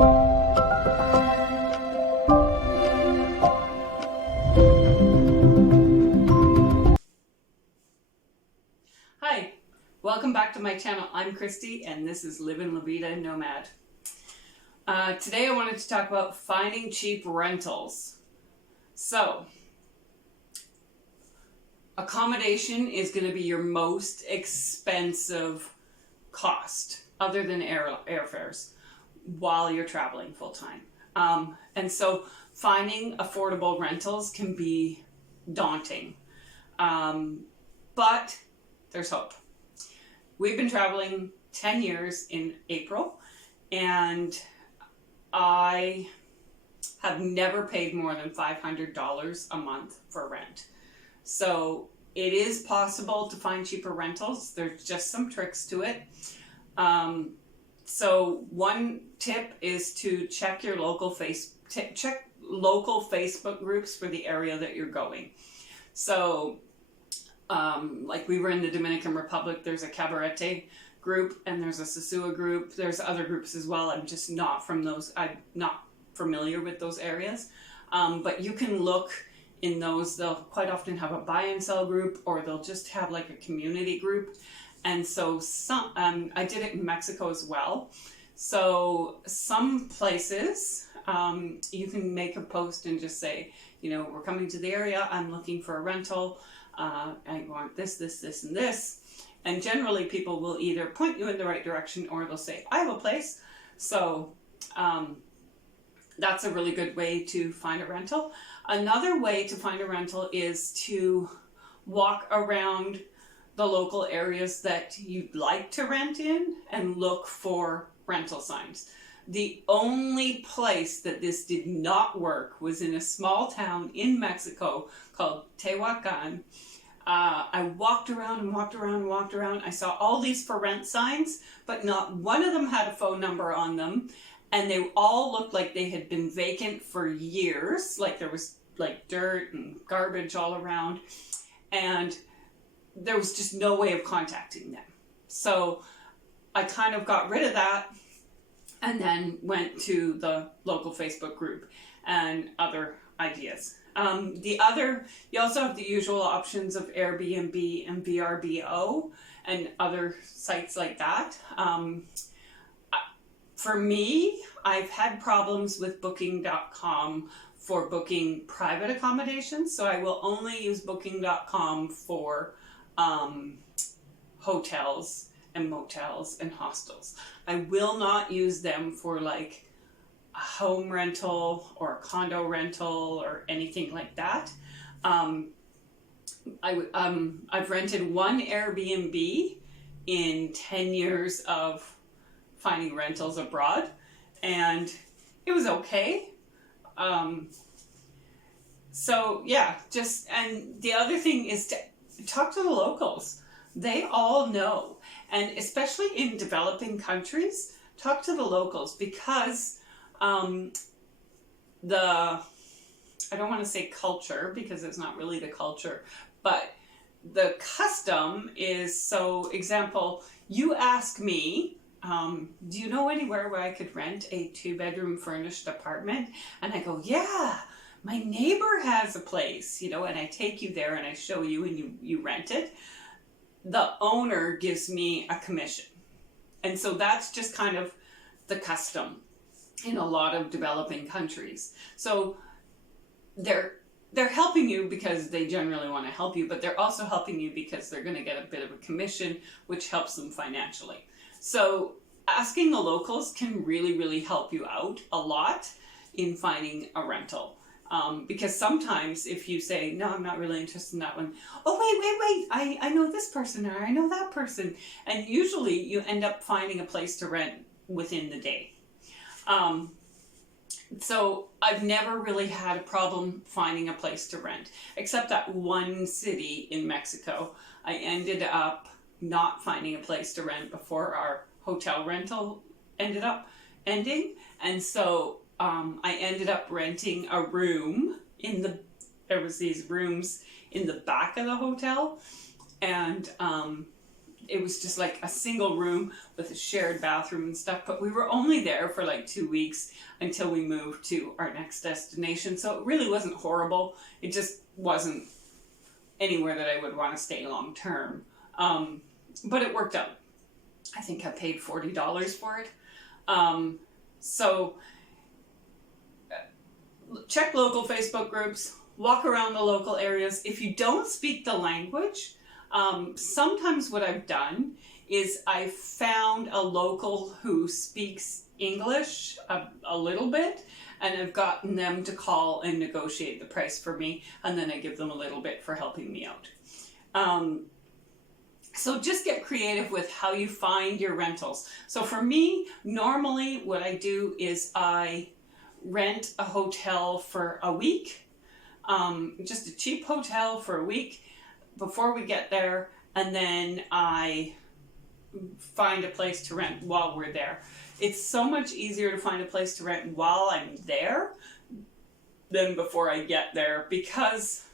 Hi, welcome back to my channel. I'm Christy and this is Livin' La Vida Nomad. Today I wanted to talk about finding cheap rentals. So, accommodation is going to be your most expensive cost other than airfares while you're traveling full time. And so finding affordable rentals can be daunting. But there's hope. We've been traveling 10 years in April, and I have never paid more than $500 a month for rent. So it is possible to find cheaper rentals. There's just some tricks to it. So one tip is to check your local Facebook groups for the area that you're going. So like we were in the Dominican Republic, there's a Cabarete group and there's a Sosua group. There's other groups as well. I'm just not from those. I'm not familiar with those areas. But you can look in those. They'll quite often have a buy and sell group, or they'll just have like a community group. And so some, I did it in Mexico as well. So some places, you can make a post and just say, you know, we're coming to the area. I'm looking for a rental. I want this, this, this, and this. And generally people will either point you in the right direction or they'll say, I have a place. So that's a really good way to find a rental. Another way to find a rental is to walk around the local areas that you'd like to rent in and look for rental signs. The only place that this did not work was in a small town in Mexico called Tehuacan. I walked around and walked around and walked around. I saw all these for rent signs, but not one of them had a phone number on them. And they all looked like they had been vacant for years. Like there was like dirt and garbage all around. And there was just no way of contacting them. So I kind of got rid of that and then went to the local Facebook group and other ideas. You also have the usual options of Airbnb and VRBO and other sites like that. For me, I've had problems with Booking.com for booking private accommodations, so I will only use Booking.com for hotels and motels and hostels. I will not use them for like a home rental or a condo rental or anything like that. I've rented one Airbnb in 10 years of finding rentals abroad, and it was okay. So yeah, and the other thing is to talk to the locals. They all know, and especially in developing countries, talk to the locals, because I don't want to say culture because it's not really the culture, but the custom is, so example, you ask me, do you know anywhere where I could rent a 2-bedroom furnished apartment? And I go, yeah, my neighbor has a place, you know, and I take you there and I show you and you rent it. The owner gives me a commission. And so that's just kind of the custom in a lot of developing countries. So they're helping you because they generally want to help you, but they're also helping you because they're going to get a bit of a commission, which helps them financially. So asking the locals can really, really help you out a lot in finding a rental. Because sometimes if you say, no, I'm not really interested in that one. Oh, wait, I know this person or I know that person. And usually you end up finding a place to rent within the day. So I've never really had a problem finding a place to rent, except that one city in Mexico. I ended up not finding a place to rent before our hotel rental ended up ending. And so I ended up renting a room there was these rooms in the back of the hotel, and it was just like a single room with a shared bathroom and stuff, but we were only there for like 2 weeks until we moved to our next destination. So it really wasn't horrible. It just wasn't anywhere that I would want to stay long term. But it worked out. I think I paid $40 for it. So check local Facebook groups, walk around the local areas. If you don't speak the language, sometimes what I've done is I've found a local who speaks English a little bit, and I've gotten them to call and negotiate the price for me, and then I give them a little bit for helping me out. So just get creative with how you find your rentals. So for me, normally what I do is I rent a hotel for a week, just a cheap hotel for a week before we get there, and then I find a place to rent while we're there. It's so much easier to find a place to rent while I'm there than before I get there, because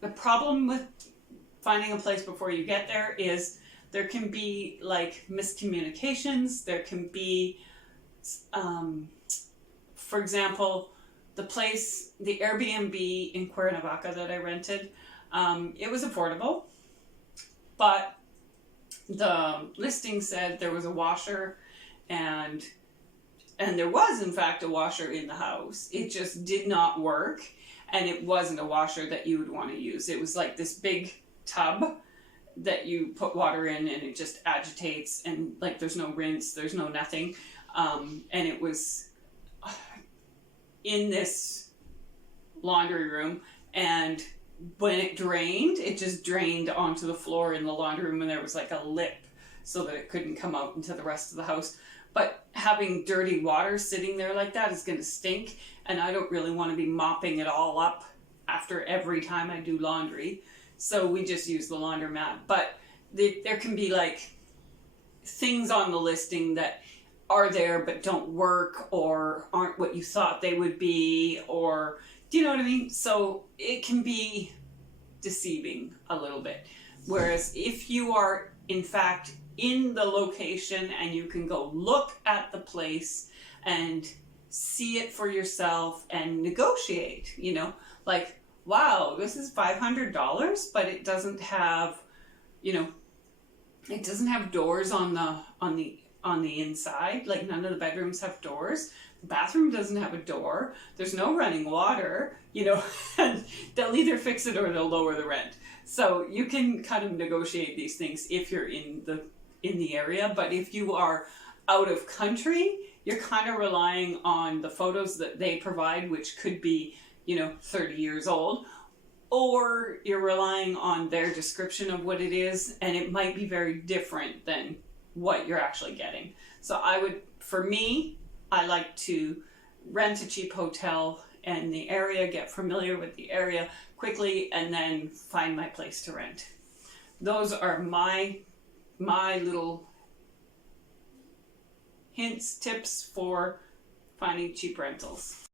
the problem with finding a place before you get there is there can be like miscommunications. There can be, for example, the Airbnb in Cuernavaca that I rented, it was affordable, but the listing said there was a washer, and there was in fact a washer in the house. It just did not work, and it wasn't a washer that you would want to use. It was like this big tub that you put water in, and it just agitates, and like there's no rinse, there's no nothing, and it was in this laundry room, and when it drained, it just drained onto the floor in the laundry room, and there was like a lip so that it couldn't come out into the rest of the house. But having dirty water sitting there like that is going to stink, and I don't really want to be mopping it all up after every time I do laundry. So we just use the laundromat. But there can be like things on the listing that are there but don't work, or aren't what you thought they would be, or do you know what I mean? So it can be deceiving a little bit. Whereas if you are in fact in the location and you can go look at the place and see it for yourself and negotiate, you know, like, wow, this is $500, but it doesn't have, you know, it doesn't have doors on the inside. Like none of the bedrooms have doors. The bathroom doesn't have a door. There's no running water, you know, and they'll either fix it or they'll lower the rent. So you can kind of negotiate these things if you're in the area, but if you are out of country, you're kind of relying on the photos that they provide, which could be, you know, 30 years old, or you're relying on their description of what it is, and it might be very different than what you're actually getting. So for me, I like to rent a cheap hotel in the area, get familiar with the area quickly, and then find my place to rent. Those are my little hints, tips for finding cheap rentals.